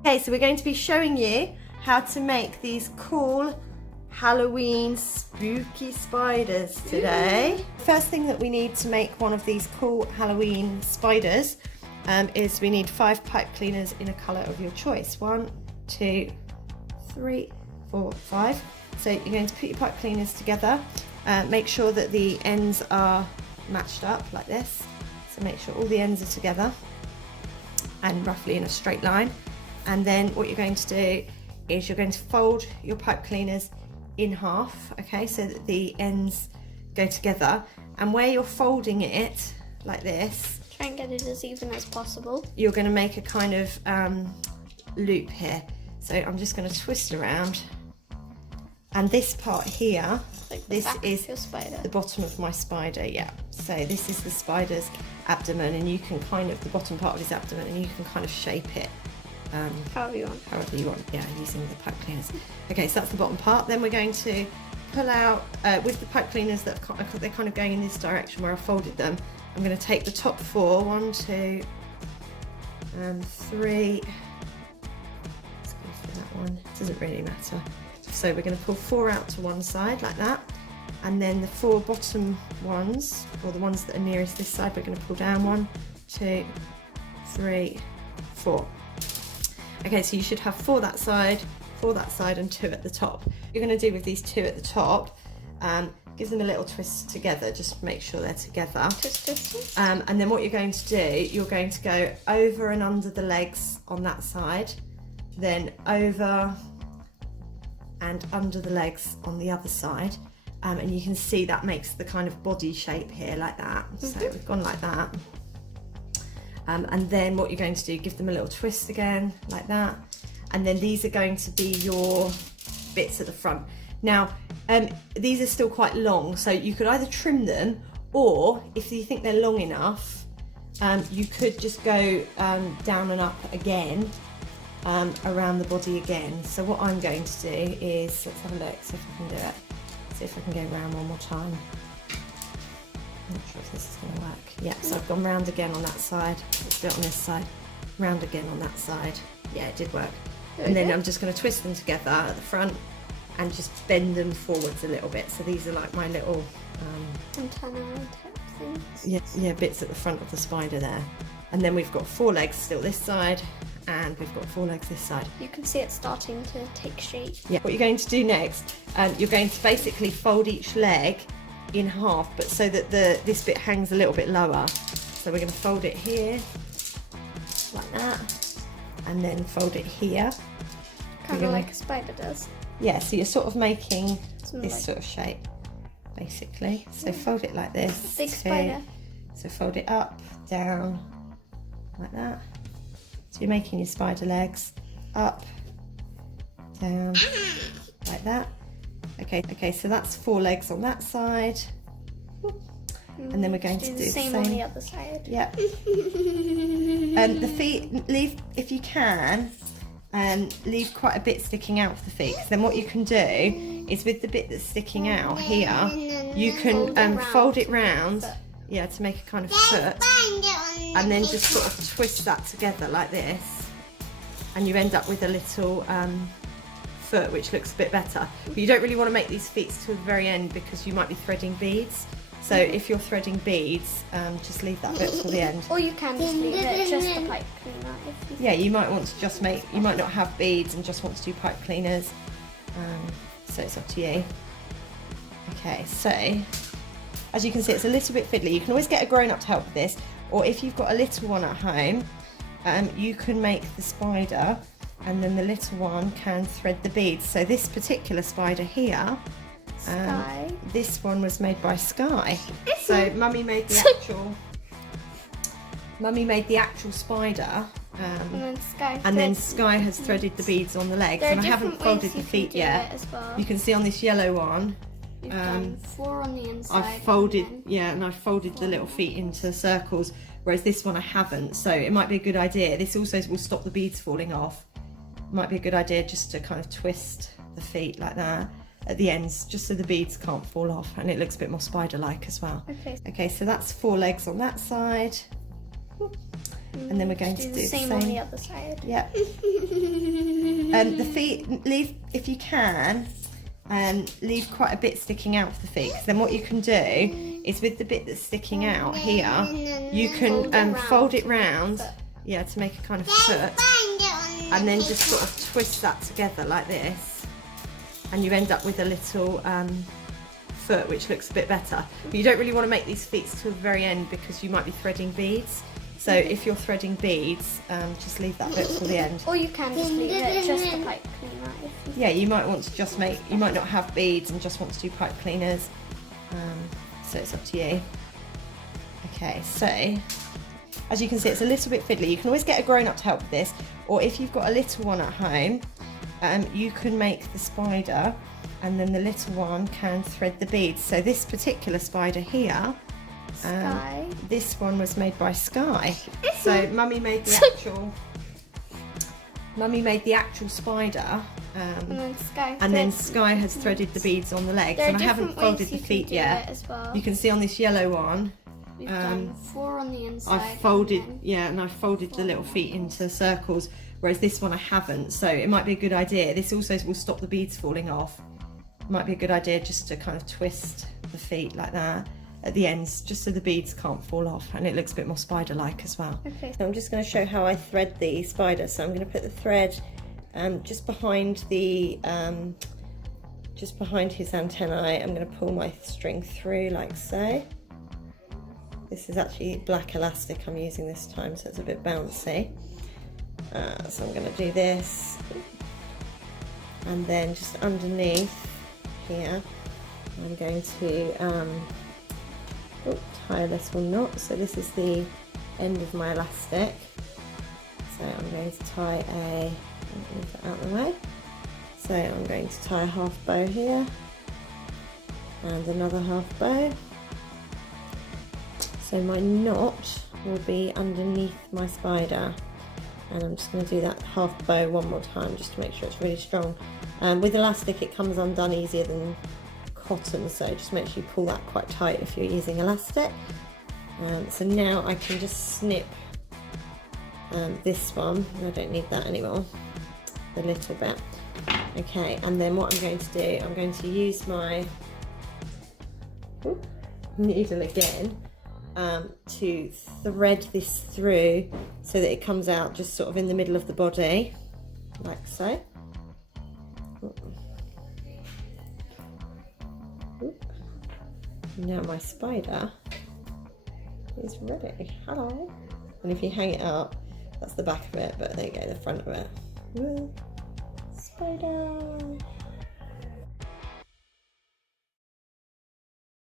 Okay, so we're going to be showing you how to make these cool Halloween spooky spiders today. First thing that we need to make one of these cool Halloween spiders is we need 5 pipe cleaners in a colour of your choice. 1, 2, 3, 4, 5. So you're going to put your pipe cleaners together. Make sure that the ends are matched up like this. So make sure all the ends are together and roughly in a straight line. And then what you're going to do is you're going to fold your pipe cleaners in half, okay, so that the ends go together. And where you're folding it like this, try and get it as even as possible. You're going to make a kind of loop here. So I'm just going to twist around, and this part here, like this is your spider. The bottom of my spider, yeah. So this is the spider's abdomen, and you can kind of, the bottom part of his abdomen, and you can kind of shape it however you want. However you want, yeah, using the pipe cleaners. Okay, so that's the bottom part. Then we're going to pull out, with the pipe cleaners that they're kind of going in this direction where I folded them, I'm going to take the top 4, 1, 2, 3, let's go for that one, it doesn't really matter. So we're going to pull 4 out to one side like that, and then the 4 bottom ones, or the ones that are nearest this side, we're going to pull down 1, 2, 3, 4. Okay, so you should have 4 that side, and 2 at the top. What you're going to do with these 2 at the top, give them a little twist together, just make sure they're together. Twist. And then what you're going to do, you're going to go over and under the legs on that side, then over and under the legs on the other side. And you can see that makes the kind of body shape here like that. So we've gone like that. And then what you're going to do, give them a little twist again, like that. And then these are going to be your bits at the front. Now, these are still quite long, so you could either trim them, or if you think they're long enough, you could just go down and up again, around the body again. So what I'm going to do is, let's have a look, see if I can do it. See if I can go around one more time. I'm not sure if this is going to work. Yeah, so I've gone round again on that side, a bit on this side, round again on that side. Yeah, it did work. And then I'm just going to twist them together at the front and just bend them forwards a little bit. So these are like my little antenna type things. Yeah, bits at the front of the spider there. And then we've got 4 legs still this side, and we've got 4 legs this side. You can see it starting to take shape. Yeah. What you're going to do next, you're going to basically fold each leg in half, but so that this bit hangs a little bit lower. So we're going to fold it here like that, and then fold it here, kind of like a spider does. Yeah, so you're sort of making Something this like sort of shape basically. So fold it like this, big spider. So fold it up, down like that. So you're making your spider legs up, down like that. Okay, so that's 4 legs on that side, and then we're going to do the same on the other side. Yeah. The feet, leave, if you can, leave quite a bit sticking out for the feet, because then what you can do is with the bit that's sticking out here, you can fold it round, yeah, to make a kind of foot, and then just sort of twist that together like this, and you end up with a little foot which looks a bit better. But you don't really want to make these feet to the very end, because you might be threading beads. So if you're threading beads, just leave that bit for the end. Or you can just leave it just the pipe cleaner. Yeah, you might want to just make, you might not have beads and just want to do pipe cleaners. So it's up to you. Okay, so as you can see, it's a little bit fiddly. You can always get a grown-up to help with this, or if you've got a little one at home, you can make the spider, and then the little one can thread the beads. So this particular spider here, this one was made by Sky. So Mummy made the actual spider, and then Sky has threaded the beads on the legs. And I haven't folded the feet yet. Well. You can see on this yellow one, you've done 4 on the inside. I've folded, and I've folded the little feet into circles, whereas this one I haven't. So it might be a good idea. This also will stop the beads falling off. Might be a good idea just to kind of twist the feet like that at the ends, just so the beads can't fall off, and it looks a bit more spider-like as well. Okay, so that's 4 legs on that side. and then we're going to do the same on the other side. Yep. The feet, leave, if you can, leave quite a bit sticking out for the feet, because then what you can do is with the bit that's sticking out here, you can fold it round, yeah, to make a kind of foot, and then just sort of twist that together like this, and you end up with a little foot which looks a bit better. But you don't really want to make these feet to the very end because you might be threading beads. So if you're threading beads, just leave that bit till the end. Or you can just leave it just a pipe cleaner. Yeah, you might want to just make, you might not have beads and just want to do pipe cleaners. So it's up to you. Okay, so as you can see, it's a little bit fiddly. You can always get a grown-up to help with this, or if you've got a little one at home, you can make the spider and then the little one can thread the beads. So this particular spider here, Sky. This one was made by Sky. So Mummy made the actual spider, and then Sky has threaded the beads on the legs. And I haven't folded the feet yet. Well. You can see on this yellow one, We've done 4 on the inside. I've folded, and I've folded the little feet into circles, whereas this one I haven't. So it might be a good idea. This also will stop the beads falling off. It might be a good idea just to kind of twist the feet like that at the ends, just so the beads can't fall off, and it looks a bit more spider-like as well. Okay. So I'm just going to show how I thread the spider. So I'm going to put the thread just behind the just behind his antennae. I'm going to pull my string through like so. This is actually black elastic I'm using this time, so it's a bit bouncy. So I'm going to do this, and then just underneath here I'm going to tie a little knot. So this is the end of my elastic, so I'm going to tie move that out of the way. So I'm going to tie a half bow here and another half bow. So my knot will be underneath my spider, and I'm just going to do that half bow one more time just to make sure it's really strong. With elastic it comes undone easier than cotton, so just make sure you pull that quite tight if you're using elastic. So now I can just snip this one. I don't need that anymore, the little bit. Okay, and then what I'm going to do, I'm going to use my needle again to thread this through so that it comes out just sort of in the middle of the body, like so. Now my spider is ready. Hello. And if you hang it up, that's the back of it, but there you go, the front of it. Spider.